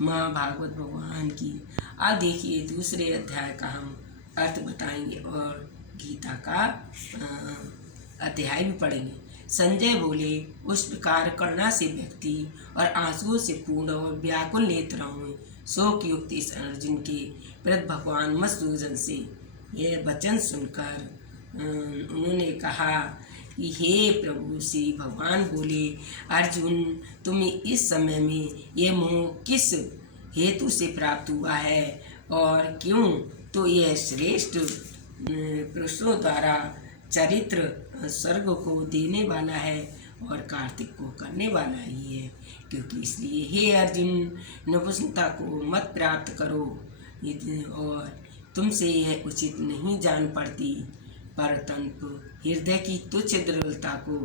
माँ भागवत भगवान की। अब देखिए दूसरे अध्याय का हम अर्थ बताएंगे और गीता का अध्याय भी पढ़ेंगे। संजय बोले, उस प्रकार करुणा से व्यक्ति और आंसुओं से पूर्ण और व्याकुल नेत्रों में शोक युक्त इस अर्जुन के प्रति भगवान मधुसूदन से यह वचन सुनकर उन्होंने कहा कि हे प्रभु। श्री भगवान बोले, अर्जुन तुम्हें इस समय में यह मोह किस हेतु से प्राप्त हुआ है और क्यों? तो यह श्रेष्ठ पुरुषों द्वारा चरित्र स्वर्ग को देने वाला है और कार्तिक को करने वाला ही है। क्योंकि इसलिए हे अर्जुन, नपुंसकता को मत प्राप्त करो और तुमसे यह उचित नहीं जान पड़ती। परंतु हृदय की तुच्छ दुर्बलता को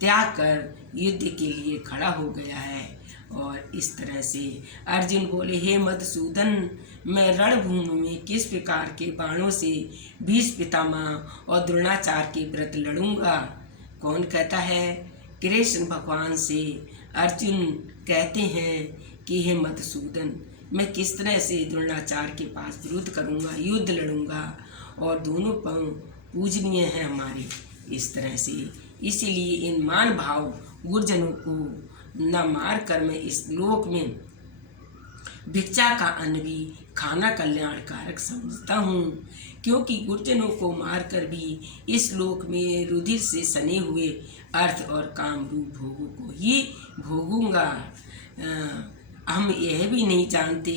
त्याग कर युद्ध के लिए खड़ा हो गया है। और इस तरह से अर्जुन बोले, हे मधुसूदन, मैं रणभूमि में किस प्रकार के बाणों से भीष्म पितामह और द्रोणाचार्य के विरुद्ध लड़ूंगा? कौन कहता है? कृष्ण भगवान से अर्जुन कहते हैं कि हे मधुसूदन, मैं किस तरह से द्रोणाचार्य के पास विरोध करूंगा, युद्ध लड़ूंगा, और दोनों पूजनीय हैं हमारे। इस तरह से इसीलिए इन मान भाव गुरुजनों को न मार कर मैं इस लोक में भिक्षा का अन्न भी खाना कल्याणकारक समझता हूँ। क्योंकि गुरुजनों को मारकर भी इस लोक में रुधिर से सने हुए अर्थ और काम रूप भोगों को ही भोगूंगा। हम यह भी नहीं जानते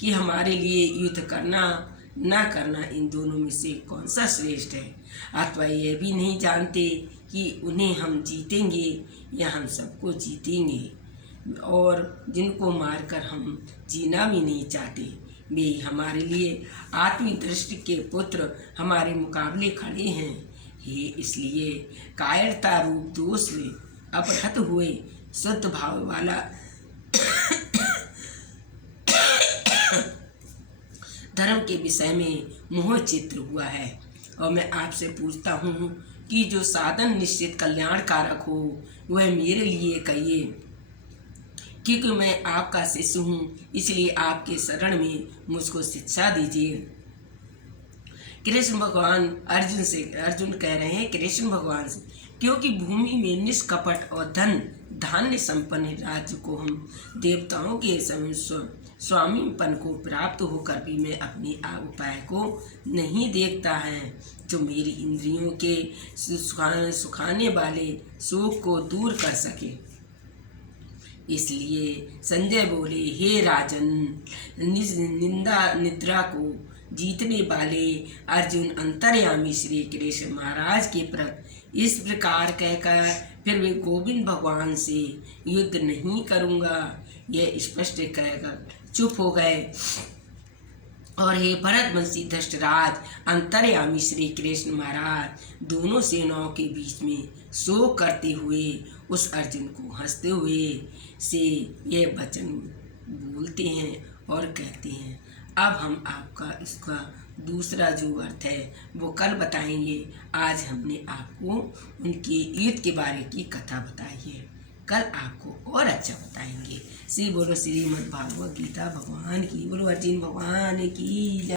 कि हमारे लिए युद्ध करना न करना इन दोनों में से कौन सा श्रेष्ठ है। अथवा यह भी नहीं जानते कि उन्हें हम जीतेंगे या हम सबको जीतेंगे। और जिनको मारकर हम जीना भी नहीं चाहते, वे हमारे लिए आत्मिक दृष्टि के पुत्र हमारे मुकाबले खड़े हैं। हे इसलिए कायरता रूप दोष में अपहत हुए शुद्ध भाव वाला धर्म के विषय में मोह चित्र हुआ है। और मैं आपसे पूछता हूँ कि जो साधन निश्चित कल्याणकारक हो वह मेरे लिए कहिए। क्योंकि मैं आपका शिष्य हूँ, इसलिए आपके शरण में मुझको शिक्षा दीजिए। कृष्ण भगवान अर्जुन कह रहे हैं कृष्ण भगवान से, क्योंकि भूमि में निष्कपट और धन धान्य संपन्न राज्य को हम देवताओं के स्वामीपन को प्राप्त होकर भी मैं अपने उपाय को नहीं देखता है जो मेरी इंद्रियों के सुखाने वाले शोक को दूर कर सके। इसलिए संजय बोले, हे राजन, निंदा निद्रा को जीतने वाले अर्जुन अंतर्यामी श्री कृष्ण महाराज के प्रति इस प्रकार कहकर फिर वे गोविंद भगवान से युद्ध नहीं करूँगा यह स्पष्ट कहकर चुप हो गए। और हे भरतवंशी धृष्टराज, अंतर्यामी श्री कृष्ण महाराज दोनों सेनाओं के बीच में शोक करते हुए उस अर्जुन को हंसते हुए से यह वचन बोलते हैं और कहते हैं। अब हम आपका इसका दूसरा जो अर्थ है वो कल बताएंगे। आज हमने आपको उनके युद्ध के बारे की कथा बताई है, कल आपको और अच्छा बताएंगे। श्री बोलो श्रीमद् भागवत गीता भगवान की, बोलो अर्जुन भगवान की।